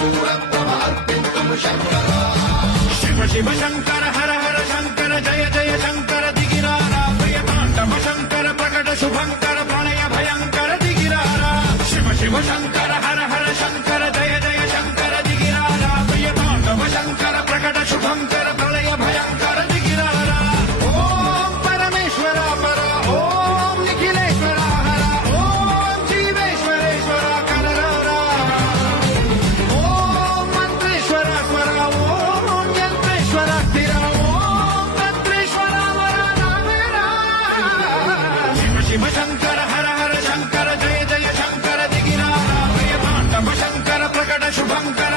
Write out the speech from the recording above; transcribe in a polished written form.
कर्पूरत्वम् अर्पितुम् शङ्कर शिव शिव शङ्कर हर हर शङ्कर जय जय शङ्कर दिगिरारा भयताण्डव शङ्कर प्रकट शुभङ्कर प्रणय भयङ्कर दिगिरारा शिव शिव शङ्कर हर हर शङ्कर जय जय शङ्कर दिगिरारा भयताण्डव शङ्कर प्रकट शुभङ्कर प्रणय भयङ्कर दिगिरारा ॐ परमेश्वर पर ॐ निखिलेश्वर हर ॐ जीवेश्वरेश्वर कररा ॐ मन्त्रेश्वर स्वर ॐ यन्त्रेश्वर स्थिर ॐ तन्त्रेश्वर वर नामेरा शिव शिव शङ्कर हर हर शङ्कर जय जय शङ्कर दिगिरारा भयताण्डव शङ्कर प्रकट शुभङ्कर